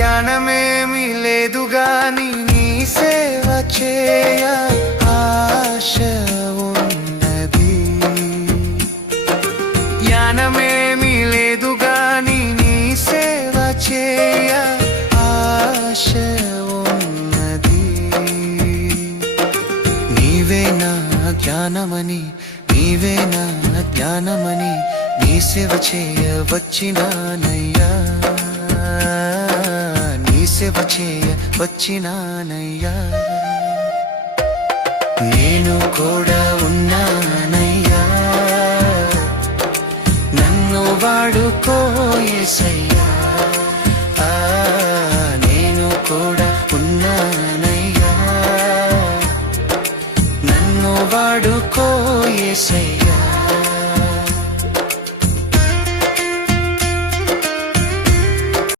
జ్ఞానమేమి లేదు గాని నీ సేవ చేయ ఆశ ఉన్నది. జ్ఞానమేమి లేదు గాని నీ సేవ చేయ ఆశ ఉన్నది. నీవే నా జ్ఞానమని, నీవే నా జ్ఞానమని నీ సేవ చేయ వచ్చినానయ్యా, నీ సేవ చేయ వచ్చినానయ్యా. నేను కూడా ఉన్నానయ్యా, నన్ను వాడుకో యేసయ్యా. నేను కూడా ఉన్నానయ్యా, నన్ను వాడుకో యేసయ్యా.